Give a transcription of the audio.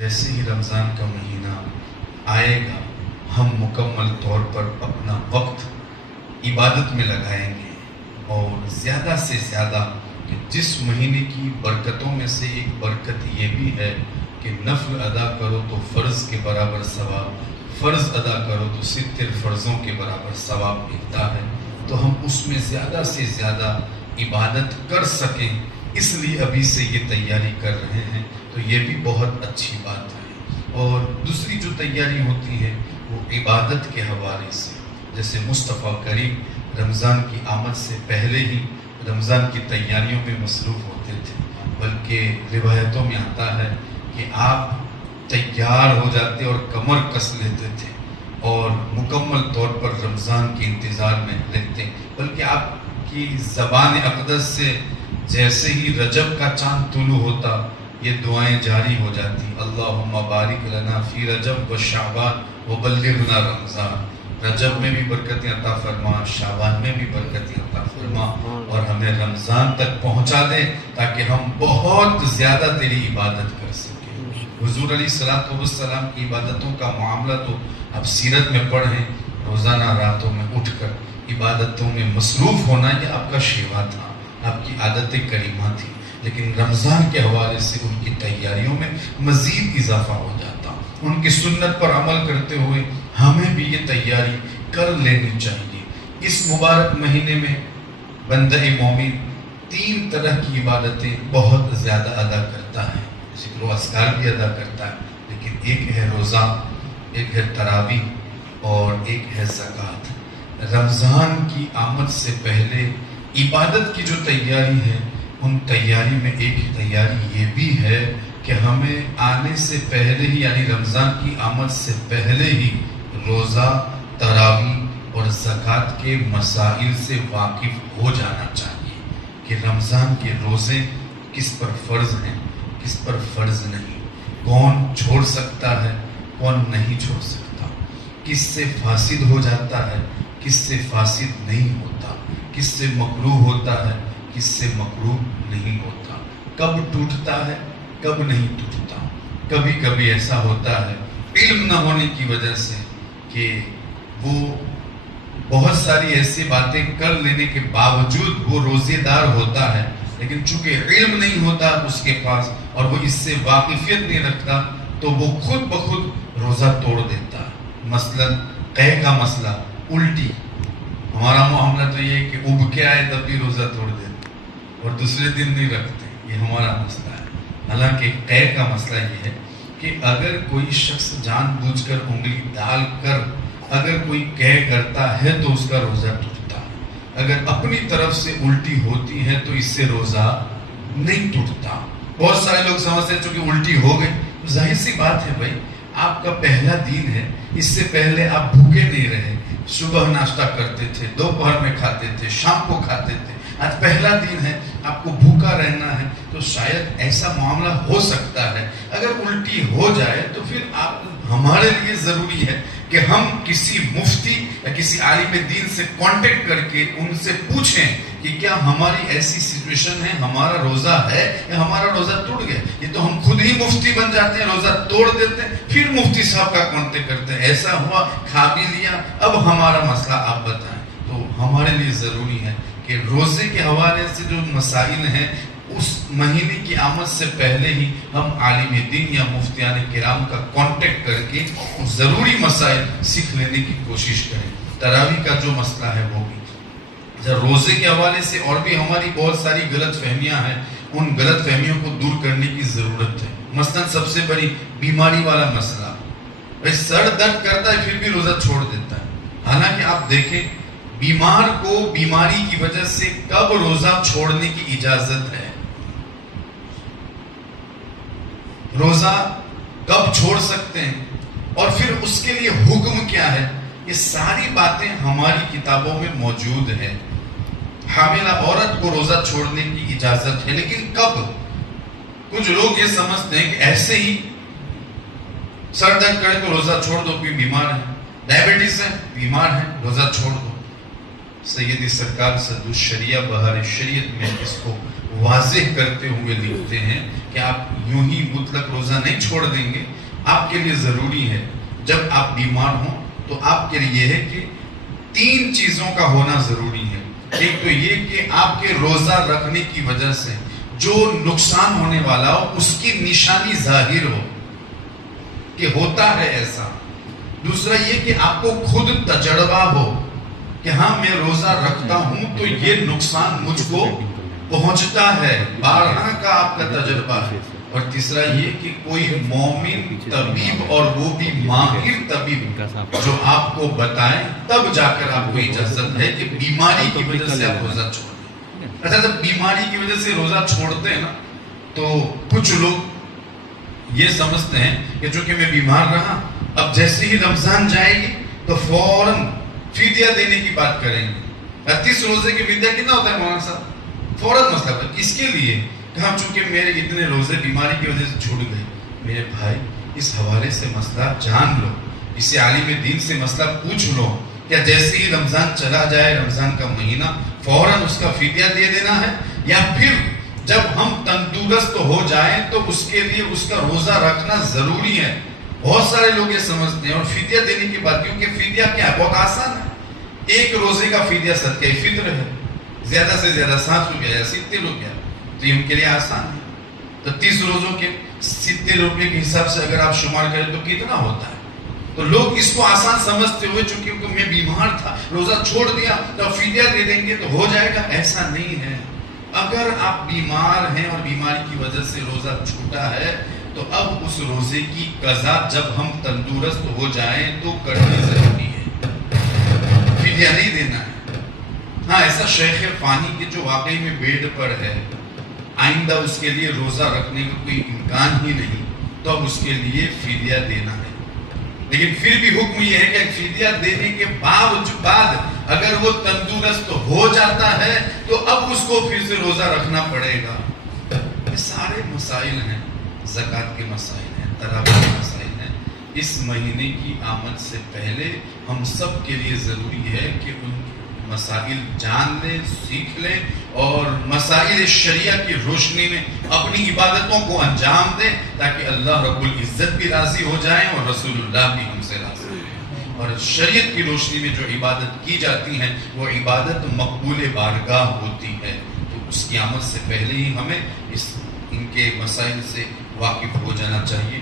جیسے ہی رمضان کا مہینہ آئے گا ہم مکمل طور پر اپنا وقت عبادت میں لگائیں گے، اور زیادہ سے زیادہ کہ جس مہینے کی برکتوں میں سے ایک برکت یہ بھی ہے کہ نفل ادا کرو تو فرض کے برابر ثواب، فرض ادا کرو تو 70 فرضوں کے برابر ثواب ملتا ہے، تو ہم اس میں زیادہ سے زیادہ عبادت کر سکیں، اس لیے ابھی سے یہ تیاری کر رہے ہیں، تو یہ بھی بہت اچھی بات ہے۔ اور دوسری جو تیاری ہوتی ہے وہ عبادت کے حوالے سے، جیسے مصطفیٰ کریم رمضان کی آمد سے پہلے ہی رمضان کی تیاریوں میں مصروف ہوتے تھے، بلکہ روایتوں میں آتا ہے کہ آپ تیار ہو جاتے اور کمر کس لیتے تھے اور مکمل طور پر رمضان کے انتظار میں رہتے، بلکہ آپ کی زبان اقدس سے جیسے ہی رجب کا چاند طلوع ہوتا یہ دعائیں جاری ہو جاتی، اللہم بارک لنا فی رجب و شعبان وبلغنا رمضان، رجب میں بھی برکتیں عطا فرما، شعبان میں بھی برکتیں عطا فرما، اور ہمیں رمضان تک پہنچا دے تاکہ ہم بہت زیادہ تیری عبادت کر سکیں۔ حضور علیہ السلام کی عبادتوں کا معاملہ تو اب سیرت میں پڑھیں، روزانہ راتوں میں اٹھ کر عبادتوں میں مصروف ہونا یہ آپ کا شیوا تھا، آپ کی عادت کریمہ تھی، لیکن رمضان کے حوالے سے ان کی تیاریوں میں مزید اضافہ ہو جاتا۔ ان کی سنت پر عمل کرتے ہوئے ہمیں بھی یہ تیاری کر لینی چاہیے۔ اس مبارک مہینے میں بندہ مومن 3 طرح کی عبادتیں بہت زیادہ ادا کرتا ہے، ذکر و اذکار بھی ادا کرتا ہے، لیکن ایک ہے روزہ، ایک ہے تراویح اور ایک ہے زکوٰۃ۔ رمضان کی آمد سے پہلے عبادت کی جو تیاری ہے، ان تیاری میں ایک تیاری یہ بھی ہے کہ ہمیں آنے سے پہلے ہی، یعنی رمضان کی آمد سے پہلے ہی روزہ، تراویح اور زکوٰۃ کے مسائل سے واقف ہو جانا چاہیے کہ رمضان کے روزے کس پر فرض ہیں، کس پر فرض نہیں، کون چھوڑ سکتا ہے، کون نہیں چھوڑ سکتا، کس سے فاسد ہو جاتا ہے، کس سے فاسد نہیں ہوتا، کس سے مکروہ ہوتا ہے، کس سے مکروہ نہیں ہوتا، کب ٹوٹتا ہے، کب نہیں ٹوٹتا۔ کبھی کبھی ایسا ہوتا ہے علم نہ ہونے کی وجہ سے کہ وہ بہت ساری ایسی باتیں کر لینے کے باوجود وہ روزے دار ہوتا ہے، لیکن چونکہ علم نہیں ہوتا اس کے پاس اور وہ اس سے واقفیت نہیں رکھتا تو وہ خود بخود روزہ توڑ دیتا ہے۔ مثلا قے کا مسئلہ، الٹی، ہمارا معاملہ تو یہ ہے کہ اب کے آئے تب بھی روزہ توڑ دیتے اور دوسرے دن نہیں رکھتے، یہ ہمارا مسئلہ ہے۔ حالانکہ قے کا مسئلہ یہ ہے کہ اگر کوئی شخص جان بوجھ کر انگلی ڈال کر اگر کوئی قے کرتا ہے تو اس کا روزہ ٹوٹتا ہے، اگر اپنی طرف سے الٹی ہوتی ہے تو اس سے روزہ نہیں ٹوٹتا۔ بہت سارے لوگ سمجھتے ہیں چونکہ الٹی ہو گئی، ظاہر سی بات ہے بھائی، آپ کا پہلا دن ہے، اس سے پہلے آپ بھوکے نہیں رہے، صبح ناشتہ کرتے تھے، دوپہر میں کھاتے تھے، شام کو کھاتے تھے، آج پہلا دن ہے، آپ کو بھوکا رہنا ہے، تو شاید ایسا معاملہ ہو سکتا ہے۔ اگر الٹی ہو جائے تو پھر آپ ہمارے لیے ضروری ہے کہ ہم کسی مفتی یا کسی عالم دین سے کانٹیکٹ کر کے ان سے پوچھیں کہ کیا ہماری ایسی سچویشن ہے، ہمارا روزہ ہے یا ہمارا روزہ ٹوٹ گیا۔ یہ تو ہم خود ہی مفتی بن جاتے ہیں، روزہ توڑ دیتے ہیں، پھر مفتی صاحب کا کانٹیکٹ کرتے ہیں، ایسا ہوا، کھا بھی لیا، اب ہمارا مسئلہ آپ بتائیں۔ تو ہمارے لیے ضروری ہے کہ روزے کے حوالے سے جو مسائل ہیں اس مہینے کی آمد سے پہلے ہی ہم عالم دین یا مفتیان کرام کا کانٹیکٹ کر کے ضروری مسائل سیکھ لینے کی کوشش کریں۔ تراویح کا جو مسئلہ ہے وہ بھی، روزے کے حوالے سے اور بھی ہماری بہت ساری غلط فہمیاں ہیں، ان غلط فہمیوں کو دور کرنے کی ضرورت ہے۔ مثلا سب سے بڑی بیماری والا مسئلہ، بھائی سر درد کرتا ہے پھر بھی روزہ چھوڑ دیتا ہے، حالانکہ آپ دیکھیں بیمار کو بیماری کی وجہ سے کب روزہ چھوڑنے کی اجازت ہے، روزہ کب چھوڑ سکتے ہیں اور پھر اس کے لیے حکم کیا ہے، یہ ساری باتیں ہماری کتابوں میں موجود ہیں۔ حاملہ عورت کو روزہ چھوڑنے کی اجازت ہے، لیکن کب؟ کچھ لوگ یہ سمجھتے ہیں کہ ایسے ہی سر درد کرے تو روزہ چھوڑ دو، کوئی بیمار ہے، ڈائبٹیز ہے، بیمار ہے، روزہ چھوڑ دو۔ سیدی سرکار صدر الشریعہ بہار شریعت میں اس کو واضح کرتے ہوئے لکھتے ہیں کہ آپ یوں ہی مطلق روزہ نہیں چھوڑ دیں گے. آپ کے لیے ضروری ہے جب آپ بیمار ہوں تو آپ کے لیے یہ ہے کہ 3 چیزوں کا ہونا ضروری ہے. ایک تو یہ کہ آپ کے روزہ رکھنے کی وجہ سے جو نقصان ہونے والا ہو اس کی نشانی ظاہر ہو کہ ہوتا ہے ایسا. دوسرا یہ کہ آپ کو خود تجربہ ہو کہ ہاں میں روزہ رکھتا ہوں تو یہ نقصان مجھ کو پہنچتا ہے، بارہا کا آپ کا تجربہ ہے. اور تیسرا یہ کہ کوئی مومن طبیب اور وہ بھی ماہر طبیب جو آپ کو بتائیں تب جا کر آپ کو اجازت ہے کہ بیماری کی وجہ سے آپ روزہ چھوڑیں. اچھا جب بیماری کی وجہ سے روزہ چھوڑتے ہیں نا تو کچھ لوگ یہ سمجھتے ہیں کہ چونکہ میں بیمار رہا اب جیسے ہی رمضان جائے گی تو فوراً فدیہ دینے کی بات کریں گے. 30 روزے کی فدیہ کتنا ہوتا ہے مولانا صاحب؟ فوراً مسئلہ ہے. کس کے لیے؟ کہ ہم چونکہ میرے اتنے روزے بیماری کی وجہ سے چھوٹ گئے. میرے بھائی اس حوالے سے مسئلہ جان لو، کسی عالم دین سے مسئلہ پوچھ لو. کیا جیسے ہی رمضان چلا جائے رمضان کا مہینہ فوراً اس کا فدیہ دے دینا ہے، یا پھر جب ہم تندرست ہو جائیں تو اس کے لیے اس کا روزہ رکھنا ضروری ہے؟ بہت سارے لوگ یہ سمجھتے ہیں. اور فدیہ دینے کی بات، کیونکہ فدیہ کیا ہے؟ بہت آسان ہے. 1 روزے کا فدیہ صدقہ فطر ہے، زیادہ سے زیادہ 7 روپیہ یا 70 روپیہ، تو یہ ان کے لیے آسان ہے. تو 30 روزوں کے 70 روپے کے حساب سے اگر آپ شمار کریں تو کتنا ہوتا ہے؟ تو لوگ اس کو آسان سمجھتے ہوئے چونکہ میں بیمار تھا روزہ چھوڑ دیا تو فدیہ دے دیں گے تو ہو جائے گا. ایسا نہیں ہے. اگر آپ بیمار ہیں اور بیماری کی وجہ سے روزہ چھوٹا ہے تو اب اس روزے کی قضا جب ہم تندرست ہو جائیں تو کرنی ضروری ہے، فدیہ نہیں دینا ہے. ہاں ایسا شیخ فانی کے جو واقعی میں بیڈ پر ہے، آئندہ اس کے لیے روزہ رکھنے کا کوئی امکان ہی نہیں، تو اب اس کے لیے فدیہ دینا ہے. لیکن پھر بھی حکم یہ ہے کہ فدیہ دینے کے بعد اگر وہ تندرست ہو جاتا ہے تو اب اس کو پھر سے روزہ رکھنا پڑے گا. یہ سارے مسائل ہیں، زکوٰۃ کے مسائل ہیں، تراویح کے مسائل ہیں. اس مہینے کی آمد سے پہلے ہم سب کے لیے ضروری ہے کہ ان مسائل جان لیں، سیکھ لیں اور مسائل شریعہ کی روشنی میں اپنی عبادتوں کو انجام دیں تاکہ اللہ رب العزت بھی راضی ہو جائیں اور رسول اللہ بھی ہم سے راضی ہیں. اور شریعت کی روشنی میں جو عبادت کی جاتی ہیں وہ عبادت مقبول بارگاہ ہوتی ہے. تو اس کی آمد سے پہلے ہی ہمیں ان کے مسائل سے واقف ہو جانا چاہیے.